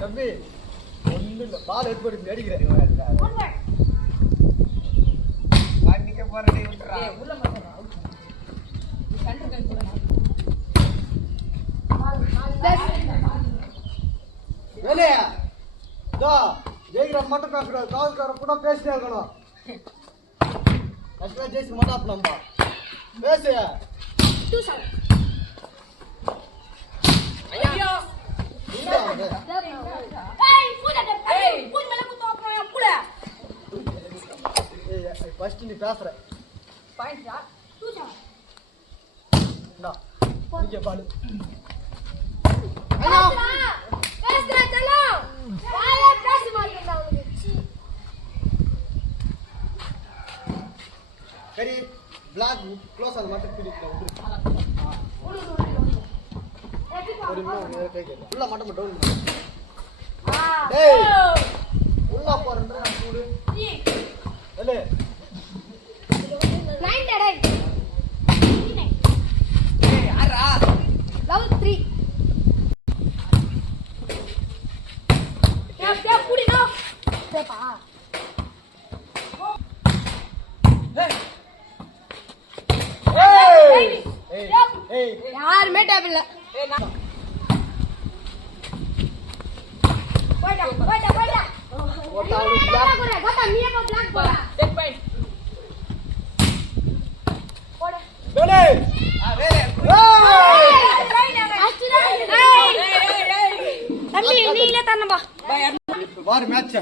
தம்பி ஒண்ணு இல்ல பால் எடுத்து அடிக்கிறேன் அடிக்க போறதே விட்டுறா உள்ள வேலையா ஜெயிக்கிற மட்டும் பேசக்கூடாது காவல்கார கூட பேசிட்டே இருக்கணும் கஷ்டமா ஜெயிச்சு மட்டும் அப்பலம்பா பேசு ஃபர்ஸ்ட் நீ பேசுற பாலு சரி பிளாக் க்ளோஸ் அது மட்டும் பிடிக்கலாம் உள்ள மட்டும் டவுன் டேய் உள்ள போறேன்ற கூடு ஏலே 9 டேய் ஏய் யாரா லவ் 3 யா புடி நோ சேப்பா யாருமே டேபிள் இல்ல போடா போடா போடா போடா போடா கட்ட நீயே போ பிளாக் போடா டேக் பாயிண்ட் போடா வேலே வேலே தம்பி நீ இல்ல தன்னபா வார் மேட்ச்